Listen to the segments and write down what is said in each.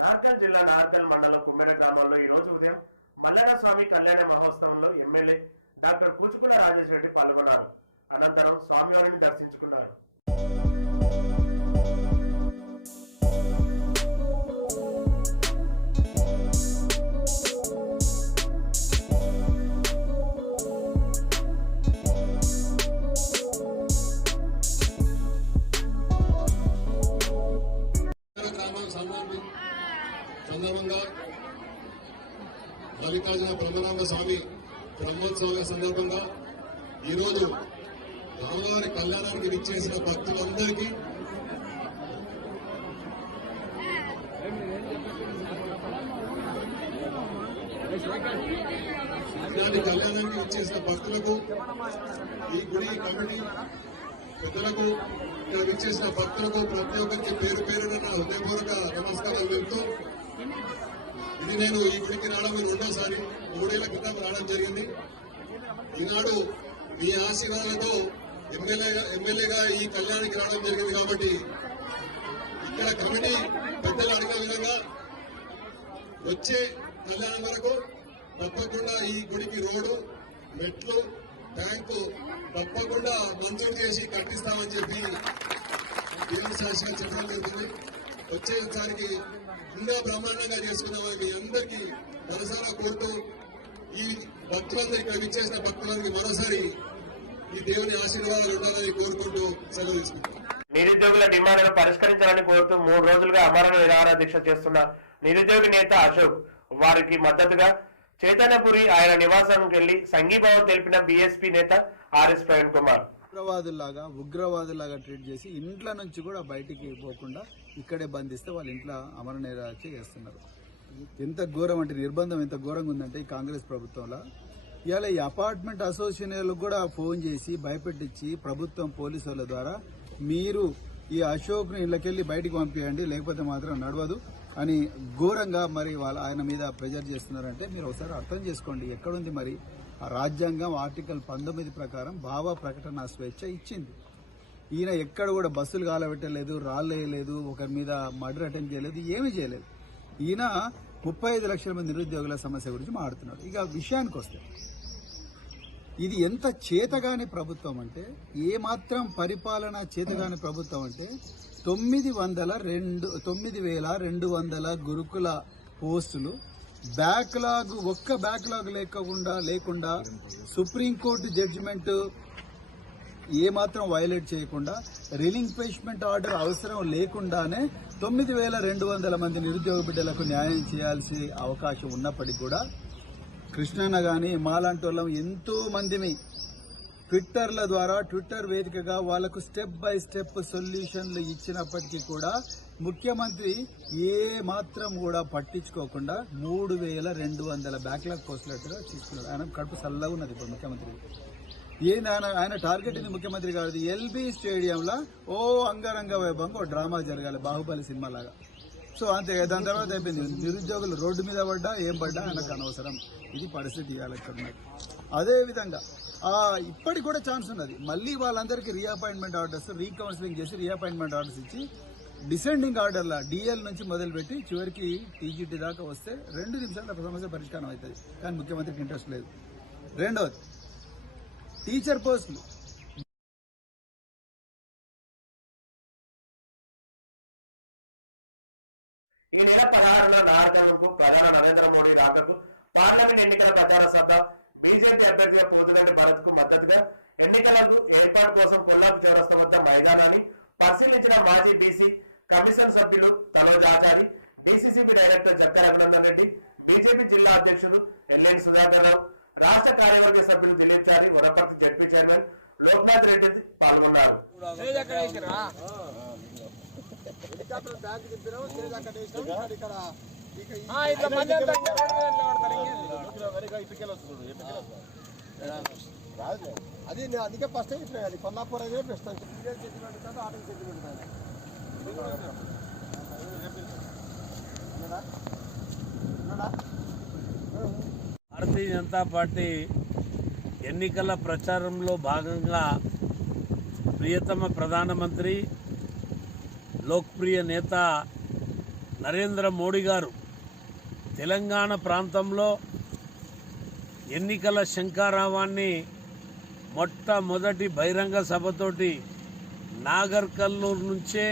నార్కల్ జిల్లా నార్కల్ మండలం కుమ్మెర గ్రామంలో ఈ రోజు ఉదయం మల్లన్న స్వామి కళ్యాణ మహోత్సవంలో ఎమ్మెల్యే డాక్టర్ కూచుకుల రాజేష్ రెడ్డి పాల్గొన్నారు. అనంతరం స్వామివారిని దర్శించుకున్నారు. బ్రహ్మోత్సవాల సందర్భంగా ఈరోజు రామవారి కళ్యాణానికి విచ్చేసిన భక్తులందరికీ ఇలాంటి కళ్యాణానికి విచ్చేసిన భక్తులకు ఈ గుడి కమిటీ పెద్దలకు ఇక్కడ విచ్చేసిన భక్తులకు ప్రతి ఒక్కరికి పేరు పేరున నా హృదయపూర్వక నమస్కారాలు వెళ్తూ ఇది నేను ఈ గుడికి రావడం మీరు రెండోసారి మూడేళ్ళ క్రితం రావడం జరిగింది. ఈనాడు మీ ఆశీర్వాదాలతో ఎమ్మెల్యేగా ఎమ్మెల్యేగా ఈ కళ్యాణానికి రావడం జరిగింది కాబట్టి ఇక్కడ కమిటీ పెద్దలు అడిగిన విధంగా వచ్చే కళ్యాణం వరకు తప్పకుండా ఈ గుడికి రోడ్డు మెట్లు ట్యాంకు తప్పకుండా మంజూరు చేసి కట్టిస్తామని చెప్పి దేవుని సాక్షిగా చెప్పడం జరుగుతుంది. వచ్చేసరికి ఇంకా బ్రహ్మాండంగా చేసుకుందామని మీ అందరికీ మనసారా కోరుతూ ఈ భక్తులందరూ ఇక్కడ విచ్చేసిన భక్తులందరికీ మరోసారి ఈ దేవుని ఆశీర్వాదాలు ఉండాలని కోరుకుంటూ సెలవు నిరుద్యోగుల డిమాండ్లను పరిష్కరించాలని కోరుతూ మూడు రోజులుగా అమరణ నిరాహార దీక్ష చేస్తున్న నిరుద్యోగి నేత అశోక్ వారికి మద్దతుగా చైతన్యపురి ఆయన నివాసానికి వెళ్ళి సంఘీభావం తెలిపిన బీఎస్పీ నేత ఆర్ఎస్ ప్రవీణ్ కుమార్. ఉగ్రవాదుల్లాగా ఉగ్రవాదుల్లాగా ట్రీట్ చేసి ఇంట్లో నుంచి కూడా బయటికి పోకుండా ఇక్కడే బంధిస్తే వాళ్ళ ఇంట్లో అమర నిరాక్ష చేస్తున్నారు. ఎంత ఘోరం అంటే నిర్బంధం ఎంత ఘోరంగా ఉందంటే ఈ కాంగ్రెస్ ప్రభుత్వంలో. ఇవాళ ఈ అపార్ట్మెంట్ అసోసియేషన్లకు కూడా ఫోన్ చేసి భయపెట్టించి ప్రభుత్వం పోలీసు వాళ్ళ ద్వారా మీరు ఈ అశోక్ను ఇళ్ళకెళ్ళి బయటికి పంపించండి లేకపోతే మాత్రం నడవదు అని ఘోరంగా మరి వాళ్ళ ఆయన మీద ప్రెజర్ చేస్తున్నారంటే మీరు ఒకసారి అర్థం చేసుకోండి ఎక్కడుంది మరి ఆ రాజ్యాంగం ఆర్టికల్ పంతొమ్మిది ప్రకారం భావ ప్రకటన స్వేచ్ఛ ఇచ్చింది. ఈయన ఎక్కడ కూడా బస్సులు కాలబెట్టలేదు రాళ్ళు వేయలేదు ఒకరి మీద మర్డర్ అటెంప్ట్ చేయలేదు ఏమీ చేయలేదు. ఈయన ముప్పై ఐదు లక్షల మంది నిరుద్యోగుల సమస్య గురించి మాట్లాడుతున్నాడు. ఇక విషయానికి వస్తే ఇది ఎంత చేతగాని ప్రభుత్వం అంటే ఏ మాత్రం పరిపాలన చేతగాని ప్రభుత్వం అంటే తొమ్మిది వందల రెండు తొమ్మిది వేల రెండు వందల గురుకుల పోస్టులు బ్యాక్లాగ్ ఒక్క బ్యాక్లాగ్ లేకుండా లేకుండా సుప్రీంకోర్టు జడ్జిమెంట్ ఏమాత్రం మాత్రం వైలేట్ చేయకుండా రిలింక్వేష్మెంట్ ఆర్డర్ అవసరం లేకుండానే తొమ్మిది వేల రెండు వందల మంది నిరుద్యోగ బిడ్డలకు న్యాయం చేయాల్సి అవకాశం ఉన్నప్పటికీ కూడా కృష్ణన్న కానీ మాలాంటి వాళ్ళం ఎంతో మందిని ట్విట్టర్ల ద్వారా ట్విట్టర్ వేదికగా వాళ్ళకు స్టెప్ బై స్టెప్ సొల్యూషన్లు ఇచ్చినప్పటికీ కూడా ముఖ్యమంత్రి ఏ మాత్రం కూడా పట్టించుకోకుండా మూడు వేల రెండు వందల బ్యాక్లాగ్ పోస్టులట్టుగా తీసుకున్నాడు ఆయన కడుపు చల్లగా ఉన్నది ఇప్పుడు ముఖ్యమంత్రి. ఈయన ఆయన టార్గెట్ ఇది ముఖ్యమంత్రి గారిది ఎల్బీ స్టేడియంలో ఓ అంగరంగ వైభవంగా ఓ డ్రామా జరగాలి బాహుబలి సినిమా లాగా సో అంతే దాని తర్వాత అయిపోయింది. నిరుద్యోగులు రోడ్డు మీద పడ్డా ఏం పడ్డా ఆయనకు అనవసరం. ఇది పరిస్థితి ఇవాళ ఇక్కడ అదే విధంగా ఆ ఇప్పటికి కూడా ఛాన్స్ ఉన్నది. మళ్ళీ వాళ్ళందరికీ రీఅపాయింట్మెంట్ ఆర్డర్స్ రీకౌన్సిలింగ్ చేసి రీఅపాయింట్మెంట్ ఆర్డర్స్ ఇచ్చి డిసెండింగ్ ఆర్డర్ల డిఎల్ నుంచి మొదలుపెట్టి చివరికి టీజీటీ దాకా వస్తే రెండు నిమిషాల సమస్య పరిష్కారం అవుతుంది. కానీ ముఖ్యమంత్రికి ఇంట్రెస్ట్ లేదు. రెండవది టీచర్ పోస్టులు. ఈ నెల పదహారులో నారకకు ప్రధాని నరేంద్ర మోడీ రాకకు పార్లమెంట్ ఎన్నికల ప్రచార సభ బీజేపీ అభ్యర్థిగా పోతుగంటి భరత్కు మద్దతుగా ఎన్నికలకు ఏర్పాటు కోసం కొల్లాపు చౌరస్త వద్ద మైదానాన్ని పరిశీలించిన మాజీ బీసీ కమిషన్ సభ్యులు తనోజ్ ఆచారి డీసీసీబీ డైరెక్టర్ చక్కర అభినందన్ రెడ్డి బీజేపీ జిల్లా అధ్యక్షులు ఎల్ఎన్ సుధాకర్ రావు రాష్ట్ర కార్యవర్గ సభ్యులు దిలీప్ చారి వరపర్తి జడ్పీ చైర్మన్ లోక్నాథ్ రెడ్డి పాల్గొన్నారు అది నేను అందుకే ఫస్ట్ చెప్పిన అది కొల్లాపూర్ అదే బెస్ట్ అని సెటిల్మెంట్ కాదు ఆటో సెటిల్మెంట్ కాదు భారతీయ జనతా పార్టీ ఎన్నికల ప్రచారంలో భాగంగా ప్రియతమ ప్రధానమంత్రి లోక్ప్రియ నేత నరేంద్ర మోడీ గారు తెలంగాణ ప్రాంతంలో ఎన్నికల శంకారావాన్ని మొట్టమొదటి బహిరంగ సభతోటి నాగర్ కల్లూరు నుంచే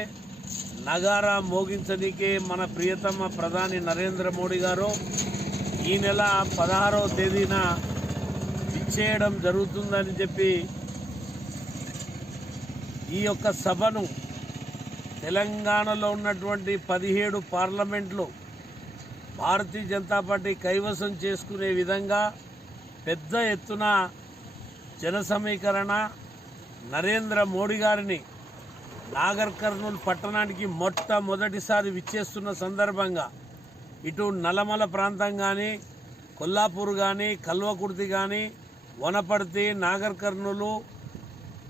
నగారా మోగించనికే మన ప్రియతమ ప్రధాని నరేంద్ర మోడీ గారు ఈ నెల పదహారవ తేదీన ఇచ్చేయడం జరుగుతుందని చెప్పి ఈ యొక్క సభను తెలంగాణలో ఉన్నటువంటి పదిహేడు పార్లమెంట్లు భారతీయ జనతా పార్టీ కైవసం చేసుకునే విధంగా పెద్ద ఎత్తున జన సమీకరణ నరేంద్ర మోడీ గారిని నాగర్ కర్నూలు పట్టణానికి మొట్టమొదటిసారి విచ్చేస్తున్న సందర్భంగా ఇటు నల్లమల ప్రాంతం కానీ కొల్లాపూర్ కానీ కల్వకుర్తి కానీ వనపర్తి నాగర్ కర్నూలు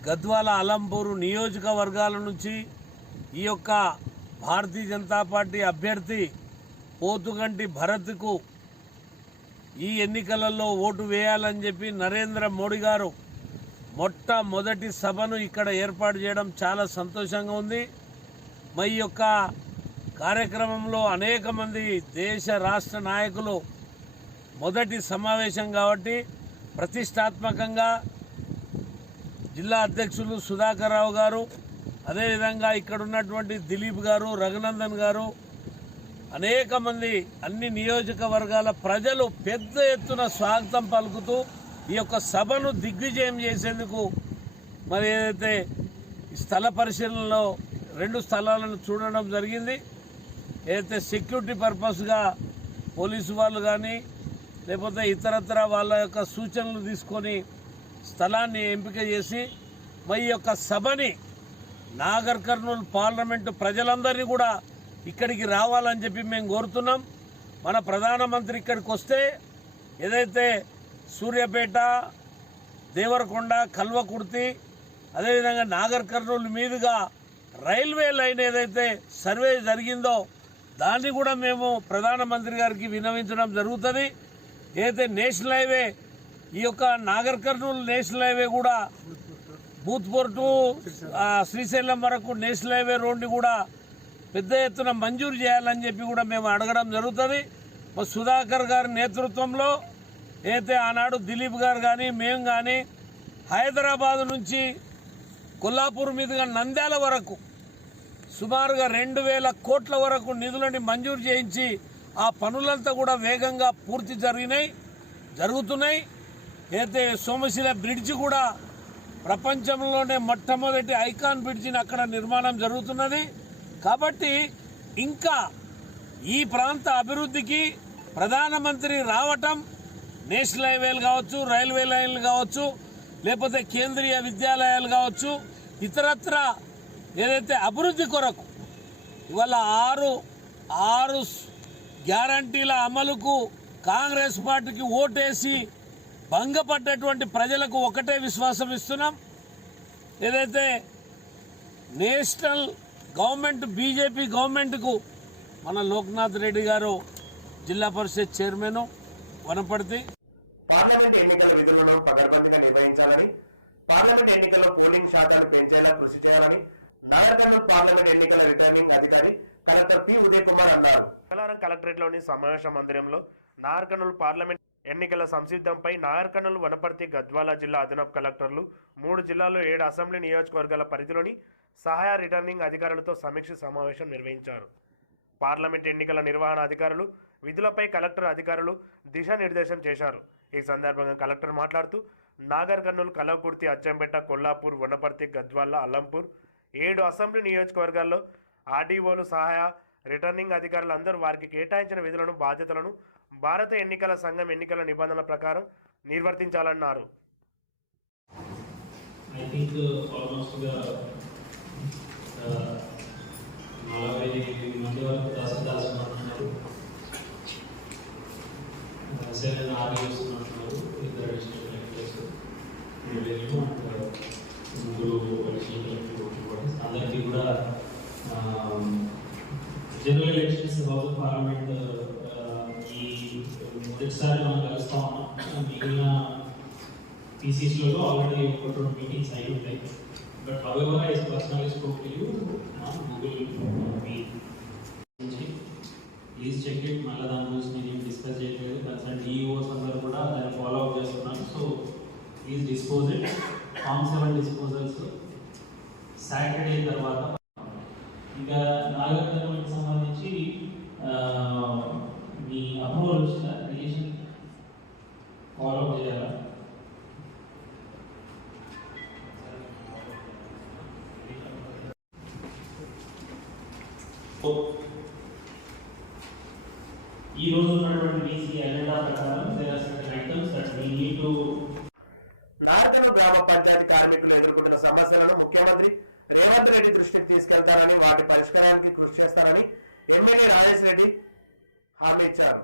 గద్వాల అలంపూరు నియోజకవర్గాల నుంచి ఈ యొక్క భారతీయ జనతా పార్టీ అభ్యర్థి పోతుగంటి భరత్కు ఈ ఎన్నికలలో ఓటు వేయాలని చెప్పి నరేంద్ర మోడీ గారు మొట్టమొదటి సభను ఇక్కడ ఏర్పాటు చేయడం చాలా సంతోషంగా ఉంది. మా ఈ యొక్క కార్యక్రమంలో అనేక మంది దేశ రాష్ట్ర నాయకులు మొదటి సమావేశం కాబట్టి ప్రతిష్టాత్మకంగా జిల్లా అధ్యక్షులు సుధాకర్ రావు గారు అదేవిధంగా ఇక్కడ ఉన్నటువంటి దిలీప్ గారు రఘునందన్ గారు అనేక మంది అన్ని నియోజకవర్గాల ప్రజలు పెద్ద ఎత్తున స్వాగతం పలుకుతూ ఈ యొక్క సభను దిగ్విజయం చేసేందుకు మరి ఏదైతే స్థల పరిశీలనలో రెండు స్థలాలను చూడడం జరిగింది. ఏదైతే సెక్యూరిటీ పర్పస్గా పోలీసు వాళ్ళు కానీ లేకపోతే ఇతరత్ర వాళ్ళ యొక్క సూచనలు తీసుకొని స్థలాన్ని ఎంపిక చేసి మరి యొక్క సభని నాగర్ కర్నూలు పార్లమెంటు ప్రజలందరినీ కూడా ఇక్కడికి రావాలని చెప్పి మేము కోరుతున్నాం. మన ప్రధానమంత్రి ఇక్కడికి వస్తే ఏదైతే సూర్యాపేట దేవరకొండ కల్వకుర్తి అదేవిధంగా నాగర్ కర్నూలు మీదుగా రైల్వే లైన్ ఏదైతే సర్వే జరిగిందో దాన్ని కూడా మేము ప్రధానమంత్రి గారికి విన్నవించడం జరుగుతుంది. ఏదైతే నేషనల్ హైవే ఈ యొక్క నాగర్ కర్నూలు నేషనల్ హైవే కూడా బూత్పూర్ టు శ్రీశైలం వరకు నేషనల్ హైవే రోడ్డు కూడా పెద్ద ఎత్తున మంజూరు చేయాలని చెప్పి కూడా మేము అడగడం జరుగుతుంది. సుధాకర్ గారి నేతృత్వంలో అయితే ఆనాడు దిలీప్ గారు కానీ మేము కానీ హైదరాబాద్ నుంచి కొల్లాపూర్ మీదుగా నంద్యాల వరకు సుమారుగా రెండు వేల కోట్ల వరకు నిధులని మంజూరు చేయించి ఆ పనులంతా కూడా వేగంగా పూర్తి జరిగినాయి జరుగుతున్నాయి. అయితే సోమశిల బ్రిడ్జ్ కూడా ప్రపంచంలోనే మొట్టమొదటి ఐకాన్ బ్రిడ్జిని అక్కడ నిర్మాణం జరుగుతున్నది. కాబట్టి ఇంకా ఈ ప్రాంత అభివృద్ధికి ప్రధానమంత్రి రావటం నేషనల్ హైవేలు కావచ్చు రైల్వే లైన్లు కావచ్చు లేకపోతే కేంద్రీయ విద్యాలయాలు కావచ్చు ఇతరత్ర ఏదైతే అభివృద్ధి కొరకు ఇవాళ ఆరు ఆరు గ్యారంటీల అమలుకు కాంగ్రెస్ పార్టీకి ఓటేసి భంగపడ్డటువంటి ప్రజలకు ఒకటే విశ్వాసం ఇస్తున్నాం. ఏదైతే నేషనల్ గవర్నమెంట్ బీజేపీ గవర్నమెంట్కు మన లోక్నాథ్ రెడ్డి గారు జిల్లా పరిషత్ చైర్మన్ వనపడితే పార్లమెంట్ ఎన్నికల విధులను పకడ్బందీగా నిర్వహించాలని పార్లమెంట్ ఎన్నికల్లో పోలింగ్ శాతాన్ని పెంచేలా కృషి చేయాలని నల్లకర్నూలు పార్లమెంట్ ఎన్నికల రిటర్నింగ్ అధికారి కలెక్టర్ పి. ఉదయ్ కుమార్ అన్నారు. మంగళవారం కలెక్టరేట్లోని సమావేశ మందిరంలో నార్కర్నూలు పార్లమెంట్ ఎన్నికల సంసిద్ధంపై నాగర్కర్నూలు వనపర్తి గద్వాల జిల్లా అదనపు కలెక్టర్లు మూడు జిల్లాల్లో ఏడు అసెంబ్లీ నియోజకవర్గాల పరిధిలోని సహాయ రిటర్నింగ్ అధికారులతో సమీక్ష సమావేశం నిర్వహించారు. పార్లమెంట్ ఎన్నికల నిర్వహణ అధికారులు విధులపై కలెక్టర్ అధికారులు దిశానిర్దేశం చేశారు. ఈ సందర్భంగా కలెక్టర్ మాట్లాడుతూ నాగర్ కర్నూలు కలవకుర్తి అచ్చంపేట కొల్లాపూర్ వనపర్తి గద్వాల అల్లంపూర్ ఏడు అసెంబ్లీ నియోజకవర్గాల్లో ఆర్డీఓలు సహాయ రిటర్నింగ్ అధికారులు అందరూ వారికి కేటాయించిన విధులను బాధ్యతలను భారత ఎన్నికల సంఘం ఎన్నికల నిబంధనల ప్రకారం నిర్వర్తించాలన్నారు. ముగ్గురు అందరికీ కూడా general elections house of parliament ఈ మొదటిసారి మనం కలుస్తా ఉన్నాం. మిగిలిన టీసీస్లలో ఆల్రెడీ ఒక రెండు మీటింగ్స్ అయి ఉంటాయి. But however I personally spoke to you Google Meet please check it మళ్ళీ దాని గురించి నేను ఏం డిస్కస్ చేయట్లేదు కన్సర్న్ డిఈఓస్ అందరూ కూడా దాన్ని ఫాలో అప్ చేస్తున్నాను so please dispose it form seven disposals Saturday తర్వాత ఇంకా నాగరికతకి సంబంధించి మీ అప్రూవల్ వచ్చిన రిలేషన్ ఫాలో చేయాలా? ఈ రోజు ఉన్నటువంటి బీసీ అజెండా ప్రకారం there items that we need to Narkal గ్రామ పంచాయతీ కార్మికులు ఎదుర్కొంటున్న సమస్యలను ముఖ్యమంత్రి రేవంత్ రెడ్డి దృష్టికి తీసుకెళ్తారని వాటి పరిష్కారానికి కృషి చేస్తారని ఎమ్మెల్యే రాజేష్ రెడ్డి హామీ ఇచ్చారు.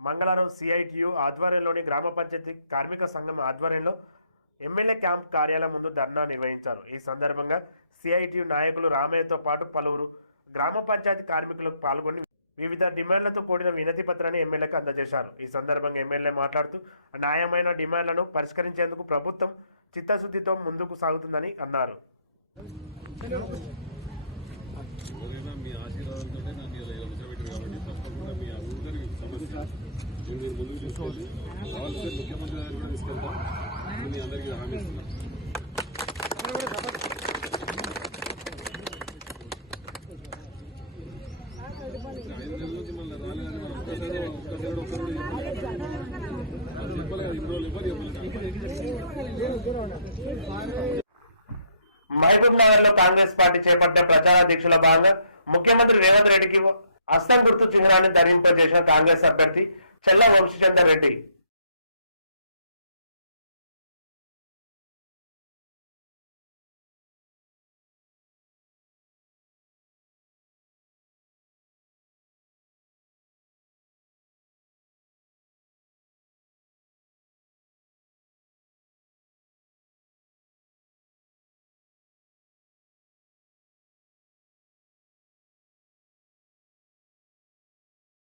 మంగళవారం సిఐటియు ఆధ్వర్యంలోని గ్రామ పంచాయతీ కార్మిక సంఘం ఆధ్వర్యంలో ఎమ్మెల్యే క్యాంప్ కార్యాలయం ముందు ధర్నా నిర్వహించారు. ఈ సందర్భంగా సిఐటియు నాయకులు రామయ్యతో పాటు పలువురు గ్రామ పంచాయతీ కార్మికులకు పాల్గొని వివిధ డిమాండ్లతో కూడిన వినతి పత్రాన్ని ఎమ్మెల్యేకు అందజేశారు. ఈ సందర్భంగా ఎమ్మెల్యే మాట్లాడుతూ న్యాయమైన డిమాండ్లను పరిష్కరించేందుకు ప్రభుత్వం చిత్తశుద్ధితో ముందుకు సాగుతుందని అన్నారు. ఎవరైనా మీ ఆశీర్వాదంతోనే నన్ను ఇలా నిలబెట్టారు కాబట్టి తప్పకుండా మీ అందరి సమస్య నేను మీరు ముందుకు తీసుకెళ్ళి కావాల్సిన ముఖ్యమంత్రి గారు కూడా తీసుకెళ్తాం. మీ అందరికీ హామీ ఇస్తున్నాను. ఐదు నెలల నుంచి మళ్ళీ రాలేదని మనం ఒక్కసారి ఒక్కసారి ఒక్కరు చెప్పలేదు ఇన్ని రోజులు ఎవరు చెప్పలేదు మహబూబ్ నగర్లో కాంగ్రెస్ పార్టీ చేపట్టిన ప్రచార దీక్షలో భాగంగా ముఖ్యమంత్రి రేవంత్ రెడ్డికి హస్తం గుర్తు చిహ్నాన్ని ధరింపజేసిన కాంగ్రెస్ అభ్యర్థి చెల్ల వంశీచందర్ రెడ్డి